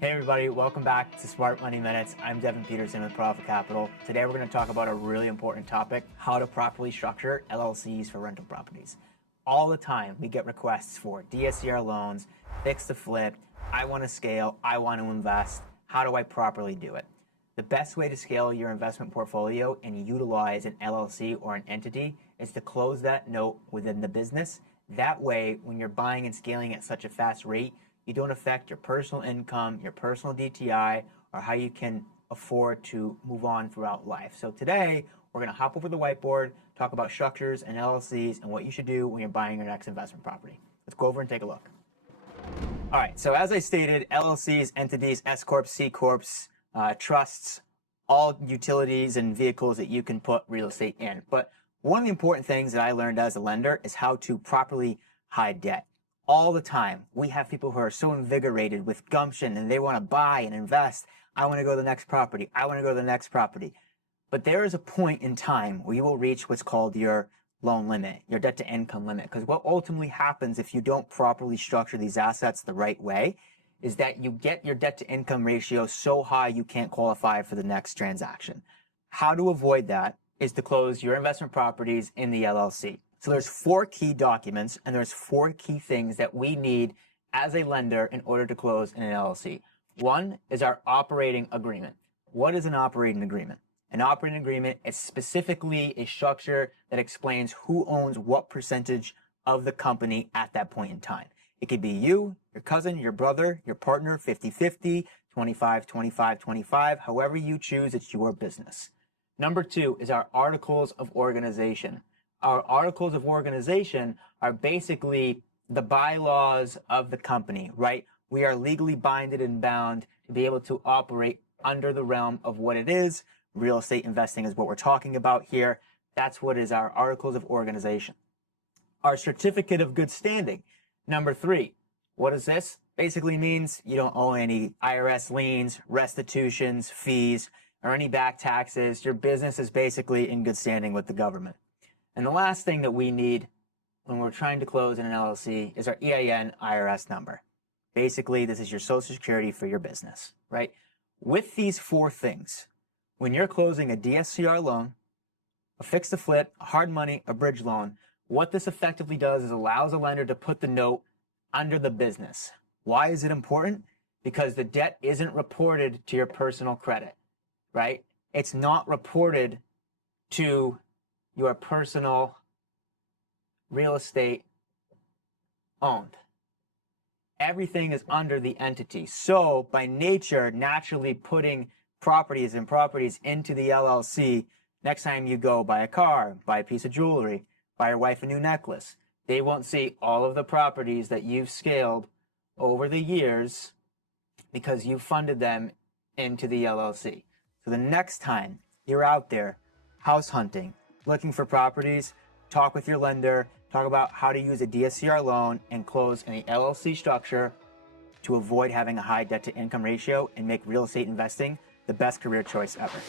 Hey everybody, welcome back to Smart Money Minutes. I'm Devin Peterson with ProAlpha Capital. Today we're going to talk about a really important topic, how to properly structure LLCs for rental properties. All the time we get requests for DSCR loans, fix to flip, I want to scale, I want to invest. How do I properly do it? The best way to scale your investment portfolio and utilize an LLC or an entity is to close that note within the business. That way, when you're buying and scaling at such a fast rate, you don't affect your personal income, your personal DTI, or how you can afford to move on throughout life. So today, we're going to hop over the whiteboard, talk about structures and LLCs and what you should do when you're buying your next investment property. Let's go over and take a look. All right, so as I stated, LLCs, entities, S Corps, C Corps, trusts, all utilities and vehicles that you can put real estate in. But one of the important things that I learned as a lender is how to properly hide debt. All the time, we have people who are so invigorated with gumption and they want to buy and invest. I want to go to the next property. I want to go to the next property. But there is a point in time where you will reach what's called your loan limit, your debt to income limit. Because what ultimately happens if you don't properly structure these assets the right way is that you get your debt to income ratio so high you can't qualify for the next transaction. How to avoid that is to close your investment properties in the LLC. So there's 4 key documents and there's 4 key things that we need as a lender in order to close in an LLC. One is our operating agreement. What is an operating agreement? An operating agreement is specifically a structure that explains who owns what percentage of the company at that point in time. It could be you, your cousin, your brother, your partner, 50-50, 25-25-25, however you choose, it's your business. Number 2 is our articles of organization. Our articles of organization are basically the bylaws of the company, right? We are legally binded and bound to be able to operate under the realm of what it is. Real estate investing is what we're talking about here. That's what is our articles of organization. Our certificate of good standing. Number 3, what is this? Basically means you don't owe any IRS liens, restitutions, fees, or any back taxes. Your business is basically in good standing with the government. And the last thing that we need when we're trying to close in an LLC is our EIN IRS number. Basically, this is your social security for your business, right? With these 4 things, when you're closing a DSCR loan, a fix to flip, a hard money, a bridge loan, what this effectively does is allows a lender to put the note under the business. Why is it important? Because the debt isn't reported to your personal credit, right? It's not reported to your personal real estate owned. Everything is under the entity. So by nature, naturally putting properties into the LLC, next time you go buy a car, buy a piece of jewelry, buy your wife a new necklace, they won't see all of the properties that you've scaled over the years because you funded them into the LLC. So the next time you're out there house hunting, looking for properties, talk with your lender, talk about how to use a DSCR loan and close in the LLC structure to avoid having a high debt to income ratio and make real estate investing the best career choice ever.